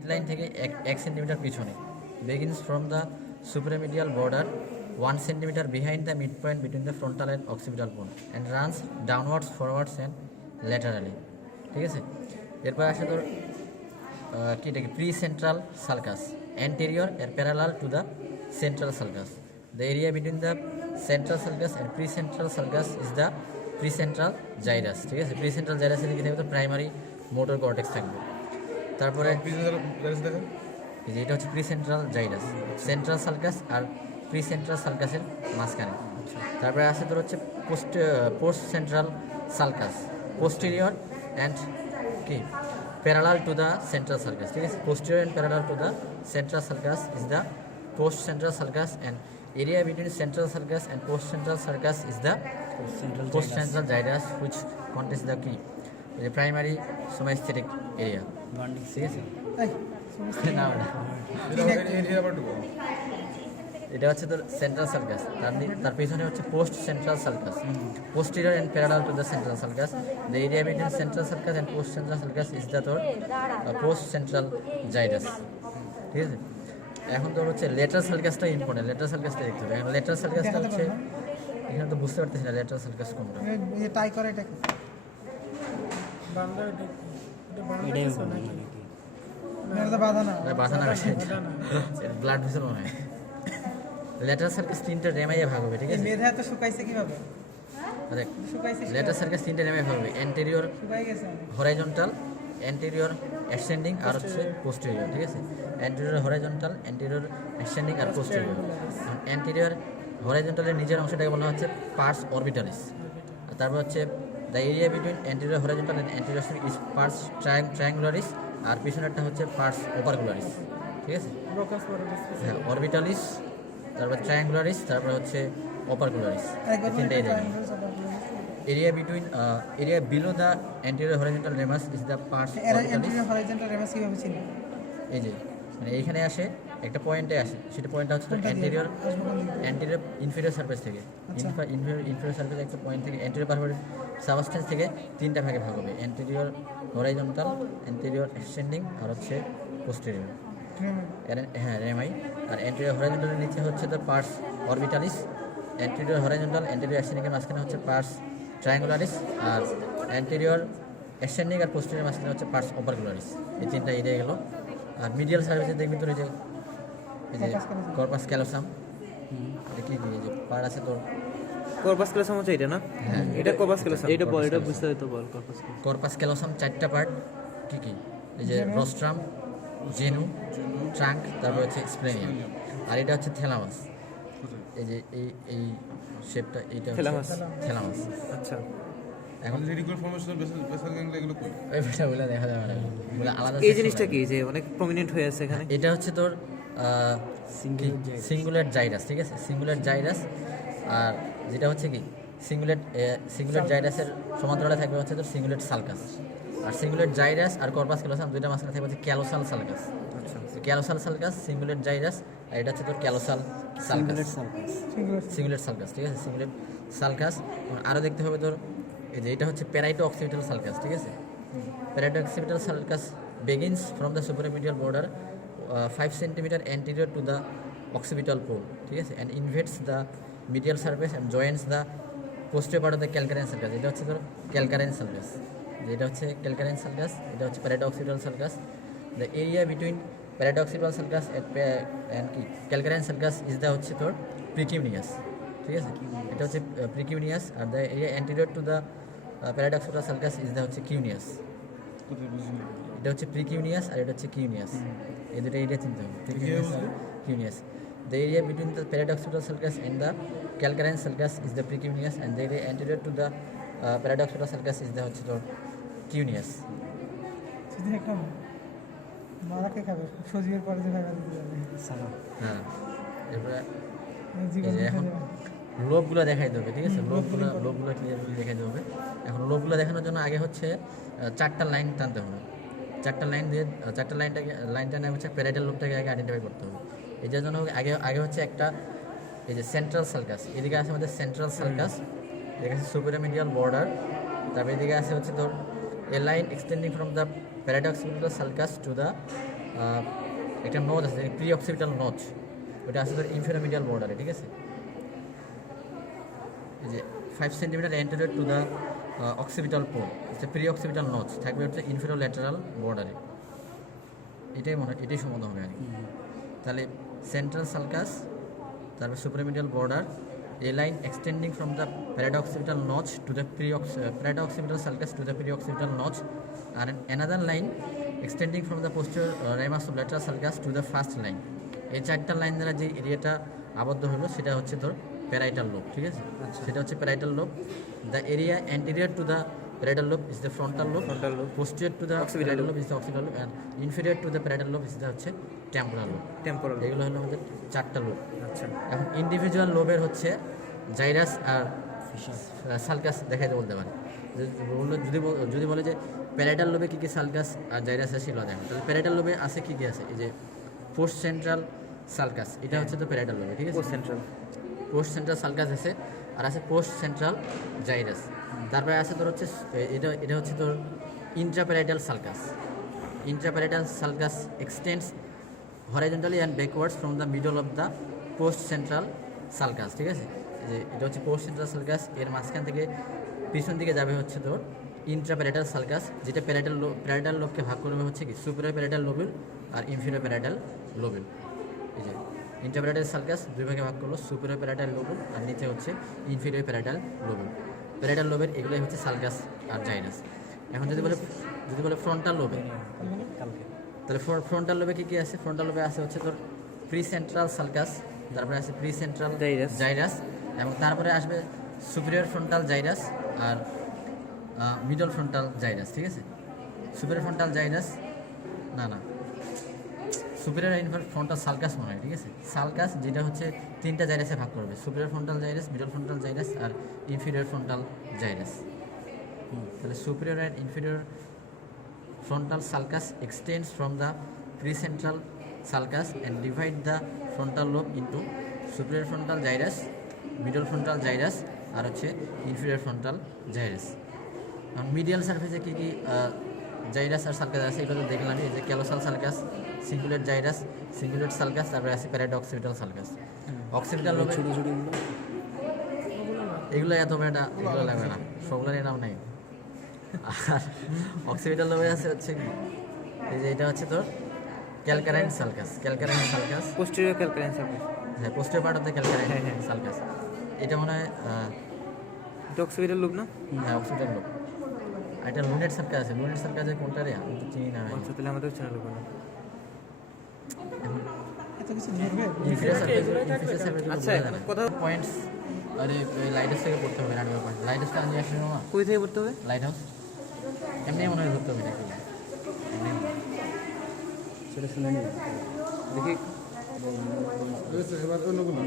Mid line থেকে 1 centimetre পিছনে, begins from the supremedial border 1 centimetre behind the midpoint between the frontal and occipital bone and runs downwards, forwards and laterally। ঠিক আছে, এরপর আসে তোর কি এটাকে pre central sulcus, anterior and parallel to the central sulcus। The area between the central sulcus and precentral sulcus is the precentral gyrus। ঠিক আছে, precentral gyrus এর দিকে থাকবে তো প্রাইমারি মোটর কর্টেক্স থাকবে। তারপরে এই যে এটা হচ্ছে প্রিসেন্ট্রাল জাইরাস, সেন্ট্রাল সালকাস আর প্রিসেন্ট্রাল সালকাসের মাঝখানে। তারপরে আছে তোর হচ্ছে post central sulcus, posterior and কি parallel to the central sulcus. ঠিক আছে, posterior and parallel to the central sulcus is the post central sulcus and area between central sulcus and post central sulcus is the post central gyrus which contains the কি primary somesthetic area. ঠিক আছে, এটা হচ্ছে তোর central sulcus, তার পিছনে হচ্ছে post central sulcus, posterior and parallel to the central sulcus. The area between central sulcus and post central sulcus is the তোর পোস্ট সেন্ট্রাল জাইরাস। ঠিক আছে, এখন তোর হচ্ছে লেটারাল সালকাসটা ইম্পর্টেন্ট, লেটারাল সালকাসটা দেখতে হবে। এখন লেটারাল সালকাসটা হচ্ছে এখানে তো বুঝতে পারতেছি না লেটারাল সালকাস কোনটা। টাই করে এটাকে ব্লাড ভেসেল মনে হয়। ল্যাটারাল সার্কাস তিনটা রেমাইয়ে ভাগ হবে। ঠিক আছে, মেধা তো শুকাইছে কিভাবে? দেখ, ল্যাটারাল সার্কাস তিনটা রেমাইয়ে ভাগ হবে, অ্যান্টেরিয়র হরাইজন্টাল, অ্যান্টেরিয়র অ্যাসেন্ডিং আর হচ্ছে পোস্টেরিয়র। ঠিক আছে, অ্যান্টেরিয়র হরাইজন্টাল, অ্যান্টেরিয়র অ্যাসেন্ডিং আর পোস্টেরিয়র। অ্যান্টেরিয়র হরাইজন্টালের নিজের অংশটাকে বলা হচ্ছে পার্স অরবিটালিস। আর তারপর হচ্ছে the area between anterior horizontal and anterior is pars triangularis আর পিছনেরটা হচ্ছে পার্স ওপারকুলারিস। ঠিক আছে, হ্যাঁ, অরবিটালিস, তারপর ট্রায়াঙ্গুলারিস, তারপর হচ্ছে ওপারকুলারিস, তিনটা area between area below the anterior horizontal ramus is the pars orbitalis. এই যে মানে এইখানে আসে একটা পয়েন্টে আসে, সেটা পয়েন্টটা হচ্ছে অ্যান্টেরিয়র ইনফেরিয়র সারফেস থেকে, ইনফেরিয়র সারফেস একটা পয়েন্ট থেকে অ্যান্টেরিয়র পারফর সাবস্টেন্স থেকে তিনটা ভাগে ভাগ হবে, অ্যান্টেরিয়র হরাইজন্টাল, অ্যান্টেরিয়র অ্যাসেন্ডিং আর হচ্ছে পোস্টেরিয়র। হ্যাঁ, রেমাই। আর অ্যান্টেরিয়র হরাইজন্টালের নিচে হচ্ছে the pars orbitalis, anterior horizontal anterior অ্যাসেন্ডিংয়ের মাঝখানে হচ্ছে পার্স ট্রায়াঙ্গুলারিস, আর অ্যান্টেরিয়র অ্যাসেন্ডিং আর পোস্টেরিয়র মাঝখানে হচ্ছে পার্স ওপারকুলারিস। এই তিনটা এরিয়া গেল। আর মিডিয়াল সার্ভিসে দেখবি তোর এই যে কর্পাস ক্যালোসাম, এটা কি এই যে পার্ট আছে তোর কর্পাস ক্যালোসাম হচ্ছে এটা না? হ্যাঁ, এটা কর্পাস ক্যালোসাম। এটা বল, এটা বুঝতে তো বল। কর্পাস ক্যালোসাম চারটা পার্ট, কি কি? এই যে রোস্ট্রাম, জেনু, ট্রাঙ্ক, তারপর হচ্ছে স্প্লেনিয়াম, আর এটা হচ্ছে থ্যালামাস। এই যে এই শেপটা, এইটা থ্যালামাস। থ্যালামাস। আচ্ছা, এখন রেডিকুলার ফর্মেশন বেসাল গ্যাংগুলো এগুলো কই? ওই ভিডিওগুলো দেখা যাবে না, ওগুলো আলাদা। এই জিনিসটা কি যে অনেক প্রমিনেন্ট হয়ে আছে এখানে? এটা হচ্ছে তোর সিঙ্গুলার জাইরাস। ঠিক আছে, সিঙ্গুলার জাইরাস। আর যেটা হচ্ছে কি সিঙ্গুলেট জাইরাসের সমান্তরালে থাকবে হচ্ছে তোর সিঙ্গুলেট সালকাস। আর সিঙ্গুলেট জাইরাস আর কর্পাস ক্যালোসাম দুইটা মাঝখানে থাকবে হচ্ছে ক্যালোসাল সালকাস। আচ্ছা, ক্যালোসাল সালকাস, সিঙ্গুলেট জাইরাস, আর এটা হচ্ছে তোর ক্যালোসাল সালকাস, সিঙ্গুলেট সালকাস। ঠিক আছে, সিঙ্গুলেট সালকাস। আরও দেখতে হবে তোর এই যে এটা হচ্ছে প্যারাইটো অক্সিপিটাল সালকাস। ঠিক আছে, parieto occipital sulcus begins from the supremedial border 5 centimeter anterior to the occipital pole। ঠিক আছে, and invades the medial surface and joins the posterior part of the calcarean sulcus। এটা হচ্ছে তোর ক্যালকারেন sulcus, যেটা হচ্ছে ক্যালকারেন sulcus, এটা হচ্ছে parieto occipital sulcus. The area between parieto occipital sulcus and কি ক্যালকারেন সালকাস ইজ দ্য হচ্ছে তোর প্রিকিউনিয়াস। ঠিক আছে, এটা হচ্ছে প্রিকিউনিয়াস। আর the area anterior to the parieto occipital sulcus is the হচ্ছে কিউনিয়াস। এটা হচ্ছে প্রিকিউনিয়াস আর এটা হচ্ছে কিউনিয়াস, এই দুটো এরিয়া চিনতে হবে, প্রিকিউনিয়াস আর cuneus. The area between the parieto occipital sulcus and the calcarine sulcus is the precuneus and the area anterior to the parieto occipital sulcus is the হচ্ছে তোর কিউনিয়াস। সেদিন একটা মারাকে খাবে, সজীবের পরে যে খাবে হ্যাঁ, এরপরে এখন লোভগুলো দেখাই দেবে। ঠিক আছে, লোভগুলো ক্লিয়ারলি দেখাই দেবে। এখন লোভগুলো দেখানোর জন্য আগে হচ্ছে 4টা লাইন টানতে হবে, 4টা লাইন দিয়ে 4টা লাইনটা নেমে হচ্ছে প্যারাইটাল লোভটাকে আগে আইডেন্টিফাই করতে হবে। এটার জন্য আগে হচ্ছে একটা এই যে সেন্ট্রাল সালকাস, এদিকে আছে আমাদের সেন্ট্রাল সালকাস, এদিকে আছে সুপেরামিডিয়াল বর্ডার, তারপরে এদিকে আছে হচ্ছে তোর a line extending from the parieto occipital sulcus to the একটা নোচ আছে প্রি অক্সিপিটাল নোচ, ওটা আছে তোর ইনফেরোমিডিয়াল বর্ডারে, ঠিক আছে। এই যে 5 centimetre anterior to the occipital pole, হচ্ছে প্রি অক্সিপিটাল নোচ থাকবে হচ্ছে ইনফেরোল্যাটারাল বর্ডারে। এটাই সমাধান হবে আর কি। তাহলে সেন্ট্রাল সালকাস, তারপর সুপারমিডিয়াল border, a line extending from the paraoccipital notch to the paraoccipital sulcus to the perioccipital notch, and another line extending from the posterior ramus of lateral sulcus to the first line. এই চারটা line দ্বারা যে এরিয়াটা আবদ্ধ হলো সেটা হচ্ছে তোর প্যারাইটাল লোব, ঠিক আছে। সেটা হচ্ছে parietal lobe. The area anterior to the parietal lobe is the frontal lobe, posterior to the parietal lobe is the occipital lobe, and inferior to the parietal lobe is the হচ্ছে temporal lobe. এগুলো হলো আমাদের চারটা lobe. আচ্ছা, এখন individual লোবের হচ্ছে gyrus আর sulcus দেখাইতে বলতে পারে। যদি বলে যে প্যারাইটাল লোবে কী কী সালকাস আর জাইরাস আছে সেগুলো দেখেন, তাহলে প্যারাইটাল লোবে আছে কী কী আছে, এই যে পোস্ট সেন্ট্রাল সালকাস, এটা হচ্ছে তো প্যারাইটাল লোবে, ঠিক আছে। পোস্ট সেন্ট্রাল সালকাস আছে, আর আছে পোস্ট সেন্ট্রাল জাইরাস। তারপরে আছে তোর হচ্ছে এটা হচ্ছে তোর intraparietal sulcus. Intraparietal sulcus extends horizontally and backwards from the middle of the post central sulcus, ঠিক আছে। যে এটা হচ্ছে পোস্ট সেন্ট্রাল সালকাস, এর মাঝখান থেকে পিছন দিকে যাবে হচ্ছে তোর ইন্ট্রাপ্যারাইটাল সালকাস, যেটা প্যারাইটাল লোবকে ভাগ করবে হচ্ছে কি সুপিরিয়র প্যারাইটাল লোবিউল আর ইনফিরিয়র প্যারাইটাল লোবিউল। এই যে ইন্ট্রাপ্যারাইটাল সালকাস দুই ভাগে ভাগ করলো, সুপিরিয়র প্যারাইটাল লোবিউল আর নিচে হচ্ছে ইনফিরিয়র প্যারাইটাল লোবিউল। প্যারাইটাল লোবের এগুলোই হচ্ছে সালকাস আর জাইরাস। এখন যদি বলে ফ্রন্টাল লোবে, তাহলে ফ্রন্টাল লোবে কী কী আছে? ফ্রন্টাল লোবে আছে হচ্ছে তোর প্রি সেন্ট্রাল সালকাস, তারপরে আছে প্রি সেন্ট্রাল জাইরাস, এবং তারপরে আসবে সুপিরিয়র ফ্রন্টাল জাইরাস আর মিডল ফ্রন্টাল জাইরাস, ঠিক আছে। সুপিরিয়র ফ্রন্টাল জাইরাস না সুপিরিয়র ফ্রন্টাল সালকাস মনে হয়, ঠিক আছে। সালকাস যেটা হচ্ছে তিনটা জাইরাসে ভাগ করবে, superior frontal gyrus, middle frontal gyrus আর ইনফিরিয়র ফ্রন্টাল জাইরাস। তাহলে superior and inferior frontal sulcus extends from the precentral sulcus and divide the frontal lobe into superior frontal gyrus, middle frontal gyrus আর হচ্ছে inferior frontal gyrus। আর medial সারফেসে কী কী gyrus আর sulcus আছে এগুলো তো দেখলাম, এই যে callosal sulcus, cingulate gyrus, cingulate sulcus, তারপরে আছে প্যারাডক্সিপিটাল সালকাস। অক্সিপিটাল লোবে এগুলো এগুলো লাগবে না, সবগুলোর নাম নেই। আর অক্সিপিটাল লোবে আছে হচ্ছে কি, এই যে এটা হচ্ছে তোর calcarine sulcus, posterior calcarine sulcus, হ্যাঁ posterior part of the calcarine sulcus. এটা মনে হয় এটা অক্সিপিটাল লোব না? হ্যাঁ অক্সিপিটাল লোব। আর এটা লুনেট সালকাস আছে, লুনেট সালকাসের কোনটা রে আমি তো চিনি না। আচ্ছা, তাহলে আমাদের চ্যানেল লোব না। এত কিছু ধরবে ইনফিরিয়র সালকাস আচ্ছা, কথা পয়েন্টস, আরে লাইটাস থেকে পড়তে হবে, রানিং পয়েন্ট লাইটাসটা আমি আসলে না, কই থেকে পড়তে হবে? লাইট হাউস এমনি মনে হয় ধরতে হবে নাকি, দেখি এবার অন্যগুলো